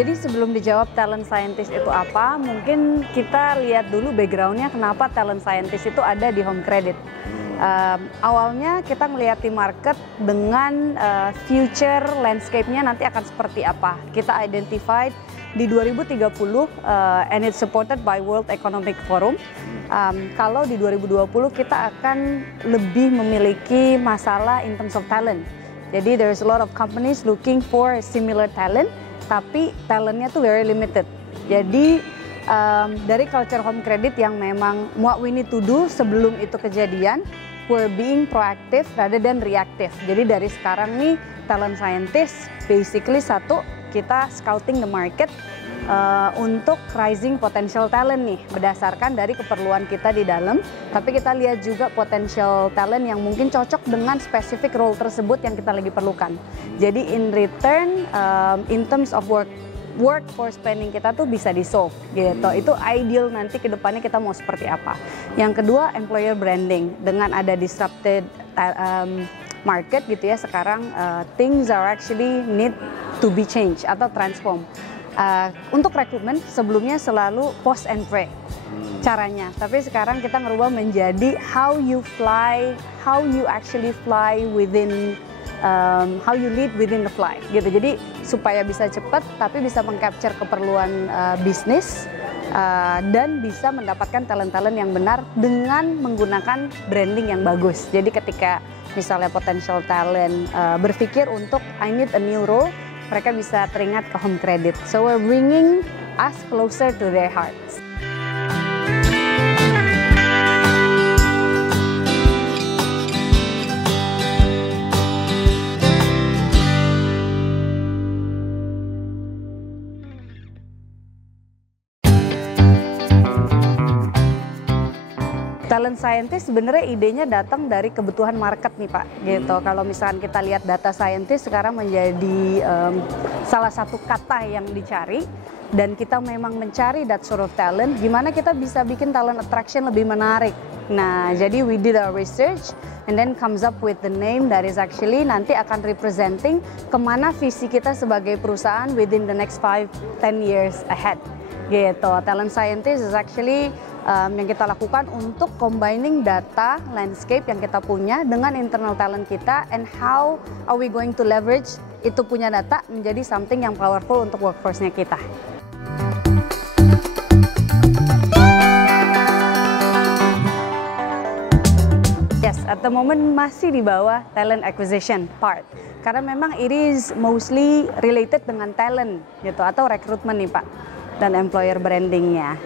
Jadi sebelum dijawab talent scientist itu apa, mungkin kita lihat dulu backgroundnya kenapa talent scientist itu ada di Home Credit. Awalnya kita melihat di market dengan future landscape-nya nanti akan seperti apa. Kita identified di 2030 and it's supported by World Economic Forum. Kalau di 2020 kita akan lebih memiliki masalah in terms of talent. Jadi there's a lot of companies looking for similar talent, tapi talentnya tuh very limited. Jadi dari culture Home Credit yang memang what we need to do sebelum itu kejadian, we're being proactive rather than reactive. Jadi dari sekarang nih talent scientist basically satu, kita scouting the market untuk rising potential talent nih berdasarkan dari keperluan kita di dalam, tapi kita lihat juga potential talent yang mungkin cocok dengan spesifik role tersebut yang kita lagi perlukan. Jadi in return in terms of workforce planning kita tuh bisa di-solve gitu. Itu ideal nanti ke depannya kita mau seperti apa. Yang kedua, employer branding. Dengan ada disrupted market gitu ya sekarang, things are actually need to be changed atau transform. Untuk rekrutmen sebelumnya selalu post and pray caranya, tapi sekarang kita ngerubah menjadi how you actually fly within, how you lead within the fly gitu. Jadi supaya bisa cepat tapi bisa mengcapture keperluan bisnis dan bisa mendapatkan talent-talent yang benar dengan menggunakan branding yang bagus. Jadi ketika misalnya potential talent berpikir untuk I need a new role, mereka bisa teringat ke Home Credit. So we're bringing us closer to their hearts. Talent scientist sebenarnya idenya datang dari kebutuhan market nih Pak, gitu. Kalau misalkan kita lihat data scientist sekarang menjadi salah satu kata yang dicari, dan kita memang mencari that sort of talent, gimana kita bisa bikin talent attraction lebih menarik. Nah, jadi we did our research and then comes up with the name that is actually nanti akan representing kemana visi kita sebagai perusahaan within the next 5-10 years ahead. Gitu. Talent scientist is actually yang kita lakukan untuk combining data landscape yang kita punya dengan internal talent kita, and how are we going to leverage itu punya data menjadi something yang powerful untuk workforce-nya kita. Yes, at the moment masih di bawah talent acquisition part, karena memang it is mostly related dengan talent gitu atau rekrutmen nih Pak, dan employer brandingnya.